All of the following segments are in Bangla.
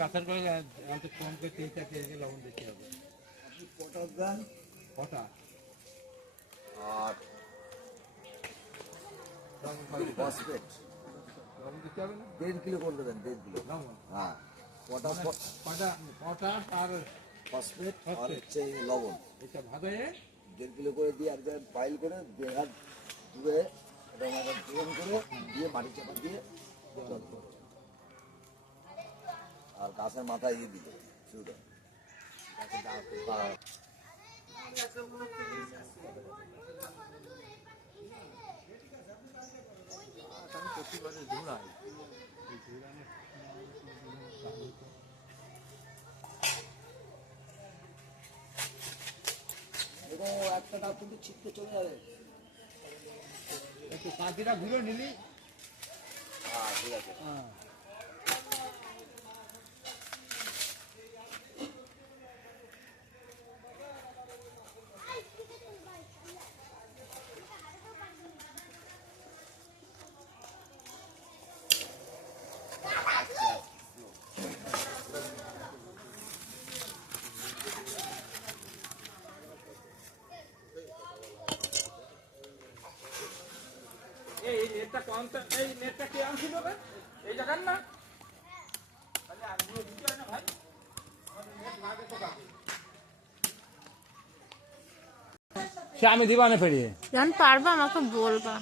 কাঁচার করে কম করে 3-4 কেজি লবণ দিতে হবে। আপনি পটাশ দেন, পটাশ আর ফসফেট লবণ দিতে হবে না? 1.5 কিলো করে দেবেন, 1.5 কিলো। লবণ হ্যাঁ, পটাশ, পটাশ আর ফসফেট আর হচ্ছে লবণ, এটা ভাবে 1.5 কিলো করে দিয়ে এক জায়গায় পাইল করে 2 হাত ধুয়ে এটা আমাদের পূরণ করে দিয়ে মাটি চাপা দিয়ে জল করে আর গাছের মাথায় দিয়ে দিতে শুরু প্রতিবারে ঝুড়াই একটা ডাব কিন্তু ছিটকে চলে যাবে। একটু কাঁচিটা ঘুরে নিলি। হ্যাঁ, ঠিক আছে। হ্যাঁ এই নেটটা কোনটা, এই নেটটা কে আনছিল রে? এই জায়গার না? তাহলে আগুলো দিতে হয় না ভাই? আমাদের নেট লাগে তো কাকে? সে আমি দিবা না ফেরিয়ে। যখন পারবা আমাকে বলবা।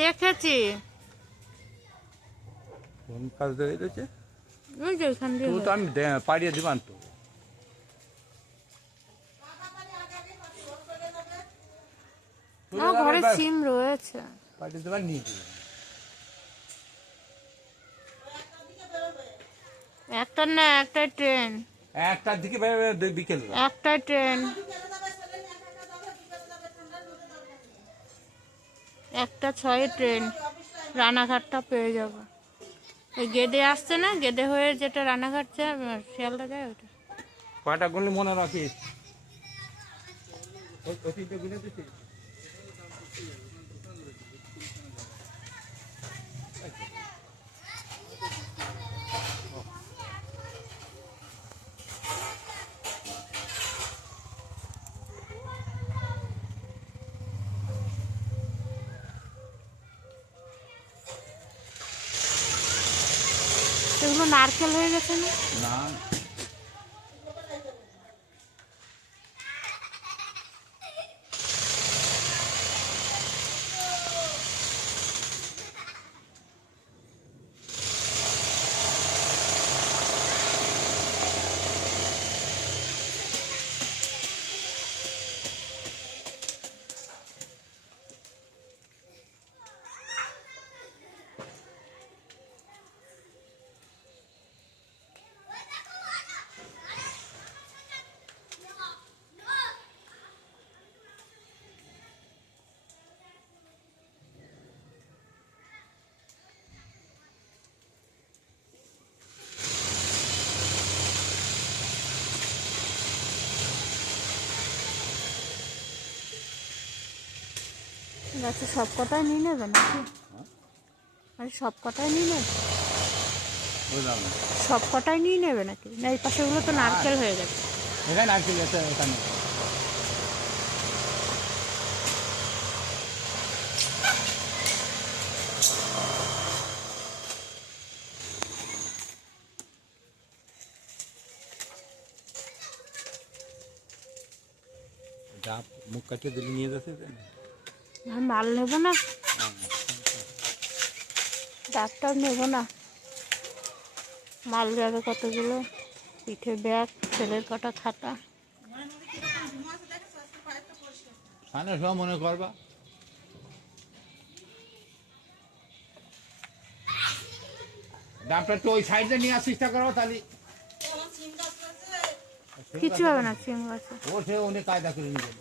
দেখেছি। কোন কাজ দিয়ে দিয়েছে? ওই যে এখান দিয়ে তো আমি পাড়িয়ে দিবান তো। আমার ঘরে সিম রয়েছে। পাড়িয়ে দেবার নিয়ে দিবে। একটা না, একটাই ট্রেন। একটার দিকে বিকেল। একটাই ট্রেন। একটা 6 ট্রেন। রানাঘাটটা পেয়ে যাবো। ওই গেদে আসছে না, গেদে হয়ে যেটা রানাঘাট যায় শিয়ালদা যায় ওটা। কয়টা গুলি মনে রাখিস? ওই তিনটে গুলে দিচ্ছি। সেগুলো নারকেল হয়ে গেছে না? না গাছে সব কটাই নিয়ে নেবে নাকি? আরে সব কটাই নিয়ে নেবে? বুঝলাম না। সব কটাই নিয়ে নেবে নাকি? না এই পাশেগুলো তো নারকেল হয়ে গেছে। এখানে নারকেল আছে এখানে। ডাব মুখ কাটিয়ে দিলে নিয়ে যাচ্ছে। আর মাল নেবো না, ডাক্তার নেবো না, মাল যাবে কতগুলো, পিঠে ব্যাগ, ছেলের কটা খাতা। সামনে সব মনে করবা। ডাবটা তো ওই সাইডে নিয়ে আসার চেষ্টা করো তাহলে। কিছু হবে না সিম গাছে। ও সে উনি কায়দা করে নিবেন।